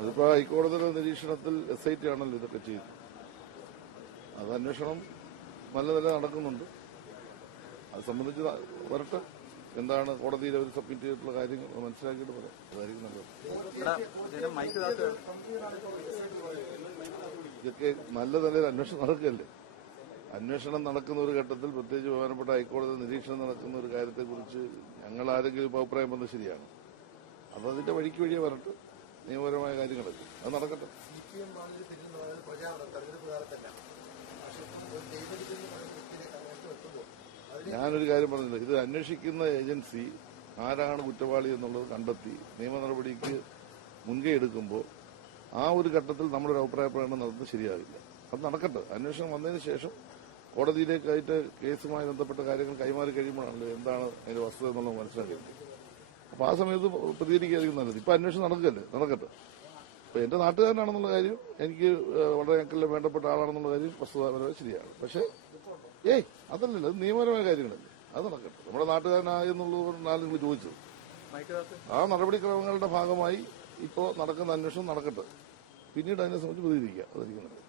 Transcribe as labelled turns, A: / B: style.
A: ഇതിപ്പോ ഹൈക്കോടതിയുടെ നിരീക്ഷണത്തിൽ എസ് ഐ ടി ആണല്ലോ ഇതൊക്കെ ചെയ്തത് അത് അന്വേഷണം നല്ല നില നടക്കുന്നുണ്ട്. അത് സംബന്ധിച്ച് വരട്ടെ. എന്താണ് കോടതിയിൽ അവർ സബ്മിറ്റ് ചെയ്തിട്ടുള്ള കാര്യങ്ങൾ മനസ്സിലാക്കിയിട്ട് പറയാം. അതായിരിക്കും നല്ലത്. ഇതൊക്കെ നല്ല നിലയിൽ അന്വേഷണം നടക്കുകയല്ലേ? അന്വേഷണം നടക്കുന്ന ഒരു ഘട്ടത്തിൽ പ്രത്യേകിച്ച് ബഹുമാനപ്പെട്ട ഹൈക്കോടതി നിരീക്ഷണം നടക്കുന്ന ഒരു കാര്യത്തെക്കുറിച്ച് ഞങ്ങൾ ആരെങ്കിലും അഭിപ്രായം വന്നത് ശരിയാണ്. അതതിന്റെ വഴിക്ക് വഴിയേ വരട്ടെ. നിയമപരമായ കാര്യങ്ങൾ അത് നടക്കട്ടെ.
B: സി പി എം പ്രചാരണം തെരഞ്ഞെടുപ്പ് കാലത്തല്ല.
A: ഞാനൊരു കാര്യം പറഞ്ഞില്ല. ഇത് അന്വേഷിക്കുന്ന ഏജൻസി ആരാണ് കുറ്റവാളി എന്നുള്ളത് കണ്ടെത്തി നിയമ നടപടിക്ക് മുൻകൈ എടുക്കുമ്പോൾ ആ ഒരു ഘട്ടത്തിൽ നമ്മളൊരു അഭിപ്രായ പ്രകടനം നടത്തുന്നത് ശരിയാവില്ല. അത് നടക്കട്ടെ. അന്വേഷണം വന്നതിന് ശേഷം കോടതിയിലേക്കായിട്ട് കേസുമായി ബന്ധപ്പെട്ട കാര്യങ്ങൾ കൈമാറി കഴിയുമ്പോഴാണല്ലോ എന്താണ് അതിന്റെ വസ്തുത എന്നുള്ളത് മനസ്സിലാക്കിയത് അപ്പൊ ആ സമയത്ത് പ്രതികരിക്കാതിരിക്കും നല്ലത്. ഇപ്പൊ അന്വേഷണം നടക്കല്ലേ? നടക്കട്ടെ. അപ്പൊ എന്റെ നാട്ടുകാരനാണെന്നുള്ള കാര്യം എനിക്ക് വളരെ ഞങ്ങൾക്ക് വേണ്ടപ്പെട്ട ആളാണെന്നുള്ള കാര്യം വസ്തുതാപരമായി ശരിയാണ്. പക്ഷേ ഏയ് അതല്ലല്ലോ അത് നിയമപരമായ കാര്യങ്ങളല്ലേ. അത് നടക്കട്ടെ. നമ്മുടെ നാട്ടുകാരനായെന്നുള്ളതുകൊണ്ടാണ് നിങ്ങൾ ചോദിച്ചത് ആ നടപടിക്രമങ്ങളുടെ ഭാഗമായി ഇപ്പോ നടക്കുന്ന അന്വേഷണം നടക്കട്ടെ. പിന്നീട് അതിനെ സംബന്ധിച്ച് പ്രതികരിക്കുക അതായിരിക്കും നല്ലത്.